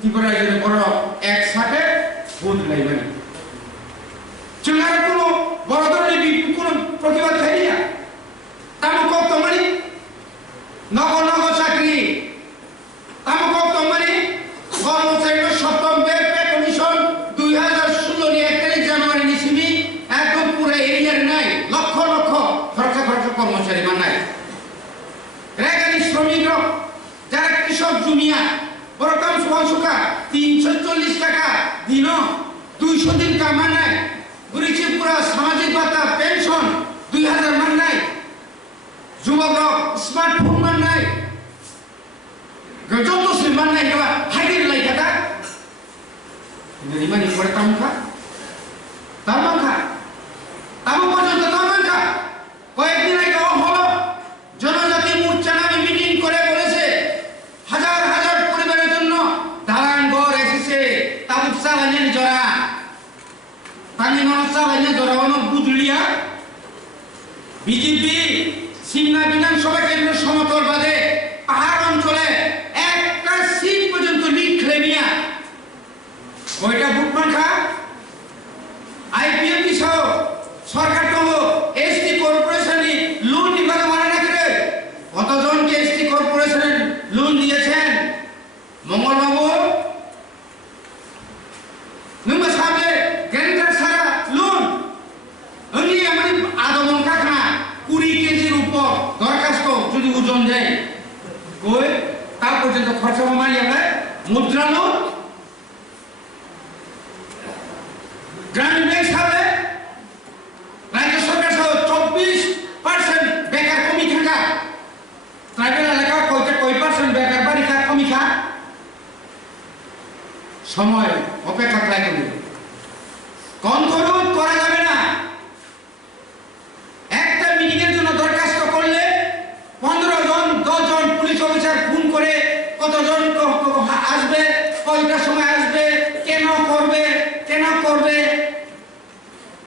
ত্রিপুরা যদি বড় একসাথে বদলাই মানে চুনার কোনো বড় ধরনের কোনো প্রতিবাদ হয়নি না তামুক তোমারই নব চাকরি তামুক তোমারই কর্মচারীর সপ্তম পে কমিশন 2016 এর 1 তারিখ জানুয়ারি নিছিমি একদম পুরো এরিয়ার নাই লক্ষ লক্ষ খরচ কর্মচারী মানায় রেগানি শ্রমিক যারা কৃষক জুনিয়া বড় কাম সুখা 340 টাকা দিন 200 দিন কামানায় গুরিচি পুরা সামাজিক ভাতা পেনশন 2000 মানায় যুবক স্মার্টফোন মানায় যত সে মানায় হাইডের লাই কথা নিমানি করে তামখা তাম পর্যন্ত তামাখা কয়েকদিন আগে হলো জনজাতি মোর্চা নামে মিটিং করে বলেছে হাজার হাজার পরিবারের জন্য দালান ঘর এসেছে তাবুক চালানের জরা পানি নন চালানের জরা অনেক বুদলিয়া বিজেপি সিমনা বিধানসভা কেন্দ্র সমতল বাদে পাহাড় অঞ্চলে একটা সিট পর্যন্ত লিড খেলে নিয়া ওইটা বুটমাখা আইপিএফটি সহ সরকার তো এসটি কর্পোরেশনে লোন নিবারে মানে নাকি রে কতজনকে এসটি কর্পোরেশনের লোন দিয়েছেন মঙ্গলবাবু নমা সাহেব গ্যারান্টার সারা লোন অনলি আমাদের আদমন কাখনা 20 কেজির উপর দরখাস্ত যদি ওজন দেয় কই তা পর্যন্ত খরচা মারি আমরা মুদ্রা লোন গ্রামীণ ব্যাংক সাহেব রাজ্য সরকার সহ 24% বেকার কমি থাকা ট্রাইবেল এলাকা কয় পার্সেন্ট বেকার বাড়ি কমি খা সময় অপেক্ষা লাগবে কন্ট্রোল করা যাবে না একটা মিটিং এর জন্য দরখাস্ত করলে 15 জন 10 জন পুলিশ অফিসার ফোন করে কতজন আসবে কয়টা সময় আসবে কেন করবে